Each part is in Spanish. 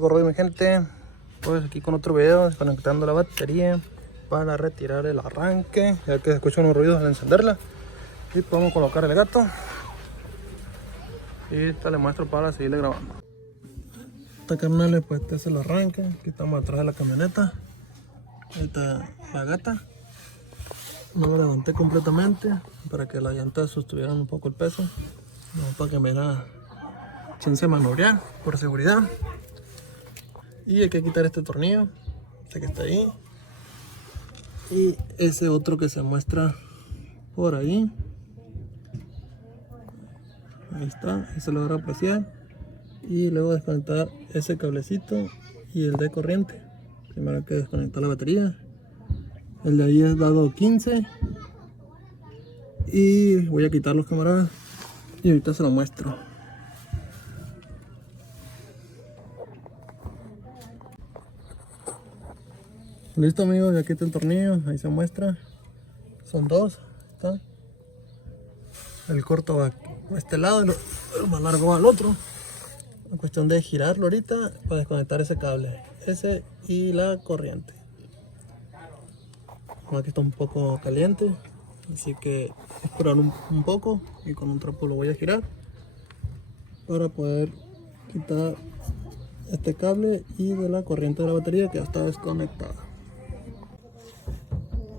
Corro mi gente, pues aquí con otro video desconectando la batería para retirar el arranque, ya que se escuchan unos ruidos al encenderla. Y podemos colocar el gato y esta le muestro para seguirle grabando. Esta carnal, pues este es el arranque. Aquí estamos atrás de la camioneta. Ahí está la gata. No lo levanté completamente para que las llantas sostuvieran un poco el peso, no para que me da chance de maniobrar por seguridad. Y hay que quitar este tornillo, este que está ahí, y ese otro que se muestra por ahí. Ahí está, ahí se logra apreciar. Y luego desconectar ese cablecito y el de corriente. Primero hay que desconectar la batería. El de ahí es dado 15. Y voy a quitar los camaradas y ahorita se lo muestro. Listo amigos, ya quité el tornillo, ahí se muestra. Son dos, está. El corto va a este lado y el más largo va al otro. Es cuestión de girarlo ahorita para desconectar ese cable, ese y la corriente. Aquí está un poco caliente, así que esperar un poco y con un trapo lo voy a girar para poder quitar este cable y de la corriente de la batería que ya está desconectada.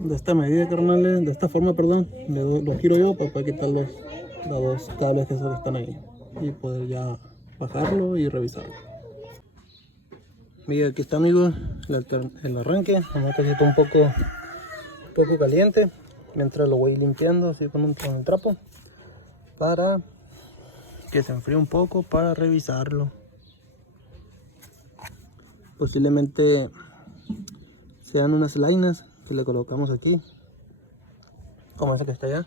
De esta medida, carnales, de esta forma, perdón, lo giro yo para poder quitar los dos cables que están ahí y poder ya bajarlo y revisarlo. Mira, aquí está amigos el arranque. Vamos a está un poco caliente mientras lo voy limpiando así con un trapo para que se enfríe un poco para revisarlo. Posiblemente sean unas lainas que le colocamos aquí, como esa que está allá.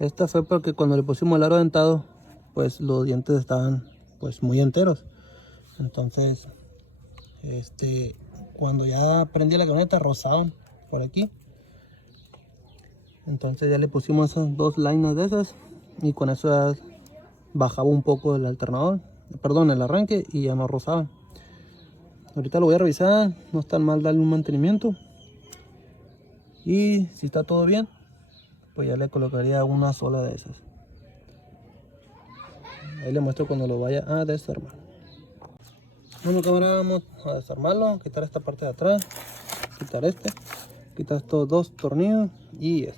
Esta fue porque cuando le pusimos el aro dentado, pues los dientes estaban pues muy enteros. Entonces cuando ya prendí la camioneta rozaban por aquí. Entonces ya le pusimos esas dos lainas de esas y con eso ya bajaba un poco el alternador, perdón, el arranque, y ya no rozaba. Ahorita lo voy a revisar, no está mal darle un mantenimiento. Y si está todo bien, pues ya le colocaría una sola de esas. Ahí le muestro cuando lo vaya a desarmar. Bueno, camarada, vamos a desarmarlo, quitar esta parte de atrás, quitar quitar estos dos tornillos y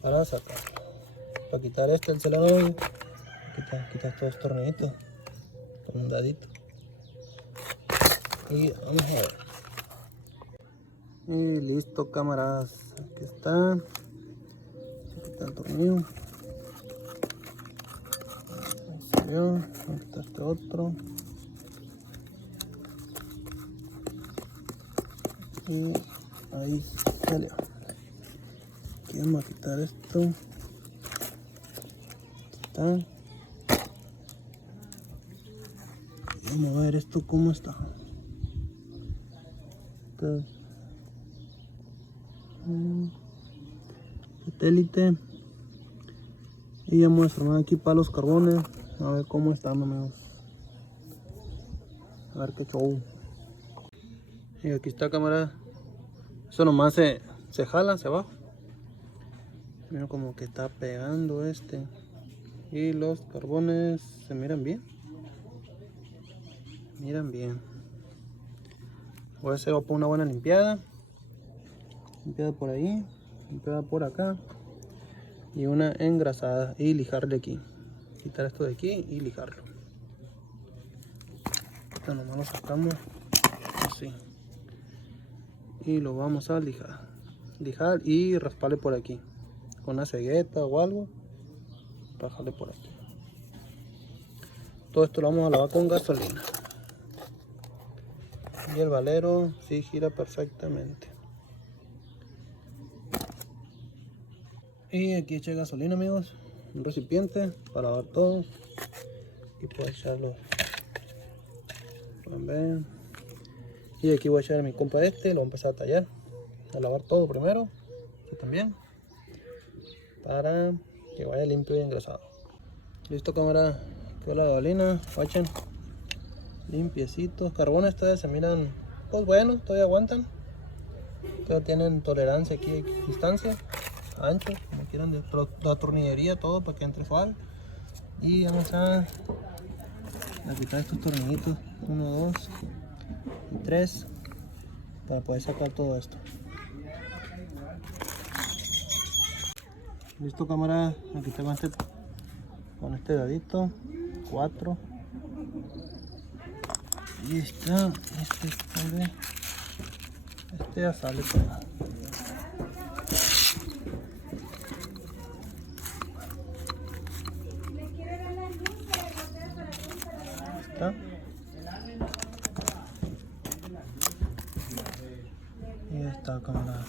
para sacarlo. Para quitar el celador, quitar estos tornillitos con un dadito. Y vamos a ver. Y listo, camaradas, aquí está. Quitar el tornillo. Ahí salió. Aquí está este otro. Y ahí salió. Aquí vamos a quitar esto. Aquí está. Y vamos a ver esto cómo está. Satélite. Y vamos a desarmar aquí para los carbones. A ver cómo están, amigos. A ver qué show. Y aquí está, cámara. Eso nomás se jala hacia abajo. Mira como que está pegando y los carbones se miran bien. Miran bien. Voy a hacer una buena limpiada. Limpiada por ahí, limpiada por acá. Y una engrasada y lijarle aquí. Quitar esto de aquí y lijarlo. Esto nomás lo sacamos así. Y lo vamos a lijar. Lijar y rasparle por aquí. Con una cegueta o algo. Rasparle por aquí. Todo esto lo vamos a lavar con gasolina. Y el valero sí gira perfectamente. Y aquí eché gasolina, amigos. Un recipiente para lavar todo. Y puedo echarlo. Pueden ver. Y aquí voy a echar mi compa lo voy a empezar a tallar, a lavar todo primero, aquí también, para que vaya limpio y engrasado. Listo, cámara, quedó la gasolina, guachen, limpiecitos. Carbones todavía se miran, pues bueno, todavía aguantan, todavía tienen tolerancia aquí, distancia, ancho, como quieran, de la tornillería, todo para que entre suave. Y vamos a quitar estos tornillitos, 1, 2 y 3, para poder sacar todo esto. Listo, cámara, aquí tengo con este dadito, 4. Y está, este ya sale todo. Está. Y está, cámara.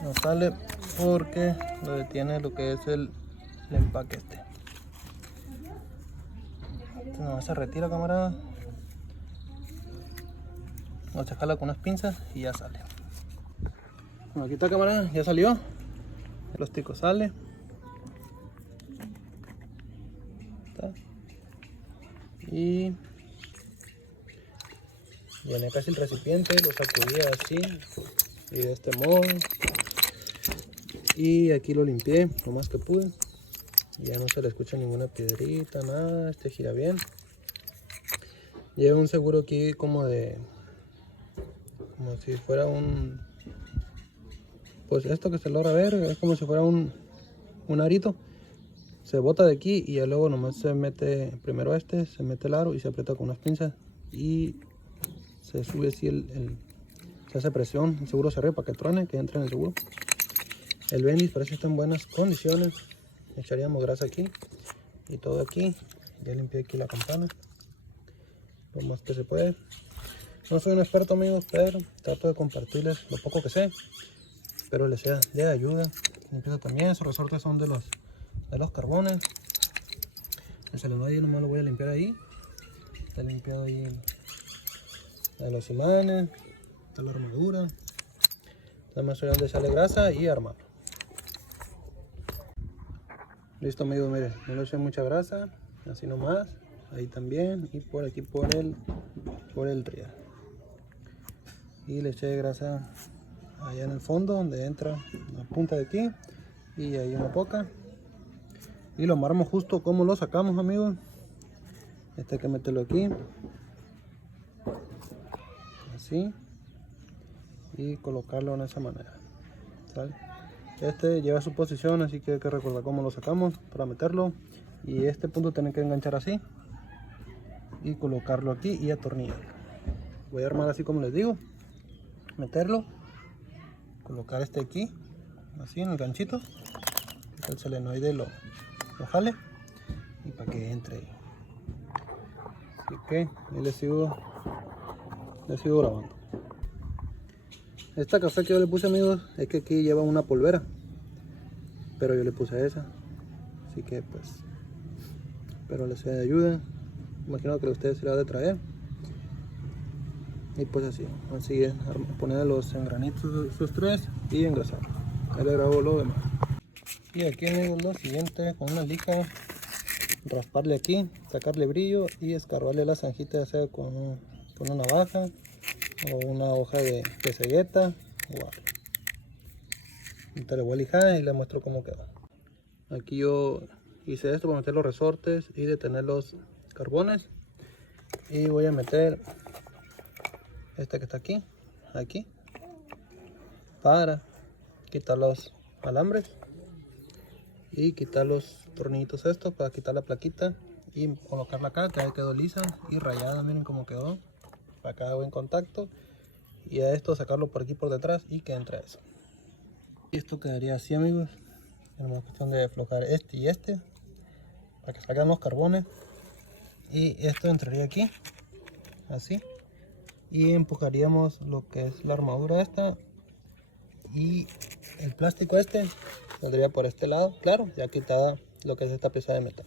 No sale porque lo detiene lo que es el empaque este. No se retira, camarada. Vamos a sacarla con unas pinzas y ya sale. Bueno, aquí está, camarada, ya salió. El plástico sale. Está. Y llené casi el recipiente, lo sacudí así y de este modo. Y aquí lo limpié lo más que pude. Ya no se le escucha ninguna piedrita, nada. Este gira bien. Lleva un seguro aquí como si fuera un, pues esto que se logra ver es como si fuera un arito. Se bota de aquí y ya luego nomás se mete primero se mete el aro y se aprieta con unas pinzas y se sube así se hace presión, el seguro se arriba para que truene, que entre en el seguro. El Bendis parece que está en buenas condiciones. Echaríamos grasa aquí y todo aquí. Ya limpié aquí la campana lo más que se puede. No soy un experto, amigos, pero trato de compartirles lo poco que sé, espero les sea de ayuda. Limpieza también, esos resortes son de los carbones. El solenoide nomás lo voy a limpiar ahí. Está limpiado ahí de los imanes, está la armadura. Nada más soy donde sale grasa y armar. Listo, amigos, miren, no le eché mucha grasa, así nomás, ahí también, y por aquí por el riel. Y le eché grasa allá en el fondo donde entra la punta de aquí y ahí una poca. Y lo amarramos justo como lo sacamos, amigos. Este hay que meterlo aquí, así, y colocarlo en esa manera, ¿sale? Este lleva su posición, así que hay que recordar cómo lo sacamos para meterlo. Y este punto tiene que enganchar así y colocarlo aquí y atornillarlo. Voy a armar así como les digo, meterlo, colocar este aquí así en el ganchito, que el solenoide lo jale y para que entre ahí. Así que ahí les sigo grabando. Esta café que yo le puse, amigos, es que aquí lleva una polvera, pero yo le puse esa, así que pues espero les sea de ayuda. Imagino que a ustedes se la ha de traer. Y pues así es, poner los engranitos sus 3 y engrasar. Ahí le grabo lo demás. Y aquí, amigos, lo siguiente, con una lija, rasparle aquí, sacarle brillo y escarbarle la zanjita, ya sea con una navaja o una hoja de cegueta o algo. Entonces le voy a lijar y le muestro cómo queda. Aquí yo hice esto para meter los resortes y detener los carbones. Y voy a meter este que está aquí para quitar los alambres y quitar los tornillitos estos para quitar la plaquita y colocarla acá, que ya quedó lisa y rayada. Miren cómo quedó, acá buen contacto, y a esto sacarlo por aquí por detrás y que entre eso. Y esto quedaría así, amigos. Tenemos cuestión de aflojar este y este para que salgan los carbones, y esto entraría aquí así y empujaríamos lo que es la armadura esta, y el plástico este saldría por este lado, claro, ya quitada lo que es esta pieza de metal.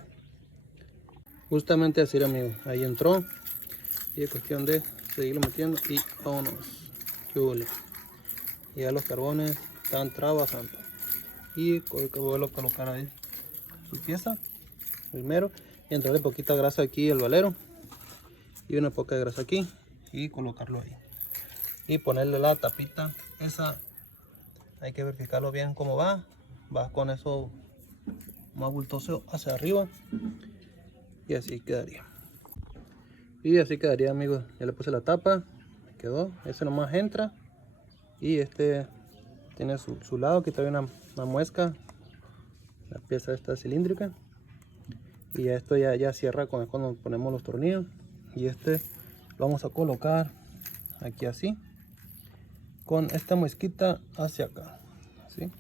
Justamente así, amigos, ahí entró y es cuestión de seguirlo metiendo y vámonos. Y ya los carbones están trabajando y voy a colocar ahí su pieza primero y entrarle poquita grasa aquí al valero y una poca de grasa aquí y colocarlo ahí y ponerle la tapita esa. Hay que verificarlo bien cómo va con eso más bultoso hacia arriba y así quedaría. Y así quedaría, amigos. Ya le puse la tapa, quedó. Ese nomás entra y este tiene su lado. Aquí trae una muesca, la pieza esta cilíndrica, y ya esto ya cierra cuando ponemos los tornillos. Y este lo vamos a colocar aquí así, con esta muesquita hacia acá, ¿sí?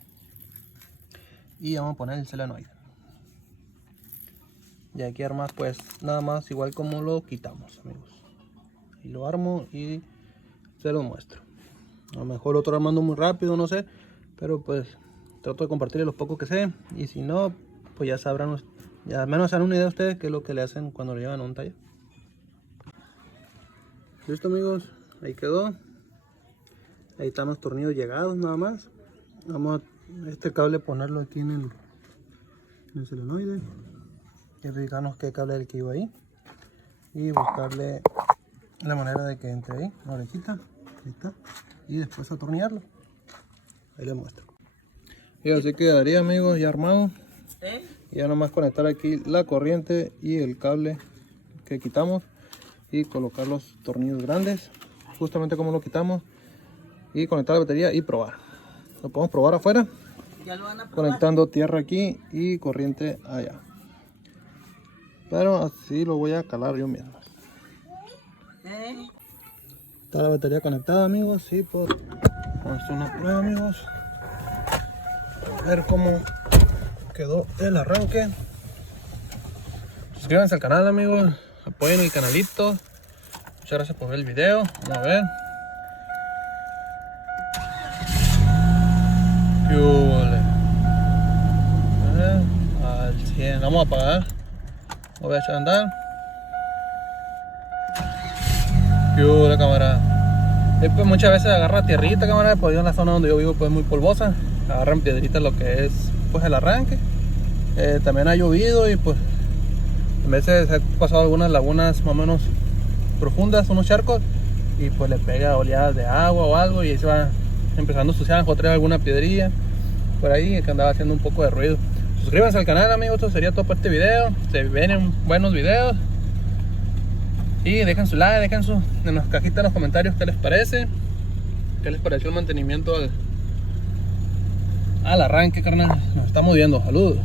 Y vamos a poner el solenoide. Y aquí armar pues nada más igual como lo quitamos, amigos. Y lo armo y se lo muestro. A lo mejor lo estoy armando muy rápido, no sé, pero pues trato de compartirles los pocos que sé. Y si no, pues ya sabrán, ya al menos se dan una idea de ustedes qué es lo que le hacen cuando lo llevan a un taller. Listo, amigos, ahí quedó. Ahí están los tornillos llegados nada más. Vamos a este cable ponerlo aquí en el solenoide y fijarnos qué cable es el que iba ahí y buscarle la manera de que entre ahí, la orejita, ahí está, y después atornillarlo. Ahí les muestro. Y así quedaría, amigos, ya armado. Y ya nomás conectar aquí la corriente y el cable que quitamos y colocar los tornillos grandes justamente como lo quitamos y conectar la batería y probar. Lo podemos probar afuera, Ya lo van a probar. Conectando tierra aquí y corriente allá, pero así lo voy a calar yo mismo. Está la batería conectada, amigos, y pues vamos a hacer una prueba, amigos, a ver cómo quedó el arranque. Suscríbanse al canal, amigos, apoyen el canalito. Muchas gracias por ver el video. Vamos a ver. Al 100, vamos a apagar. Lo voy a echar a andar. La cámara. Pues muchas veces agarra tierrita, cámara, pues yo en la zona donde yo vivo pues muy polvosa. Agarran piedritas lo que es pues el arranque. También ha llovido y pues a veces he pasado algunas lagunas más o menos profundas, unos charcos, y pues le pega oleadas de agua o algo y ahí se va empezando a ensuciar, encontrar alguna piedrilla por ahí que andaba haciendo un poco de ruido. Suscríbanse al canal, amigos. Esto sería todo por este video. Se vienen buenos videos y dejen su like, dejen en las cajitas de los comentarios qué les parece, qué les pareció el mantenimiento al arranque, carnal. Nos estamos viendo. Saludos.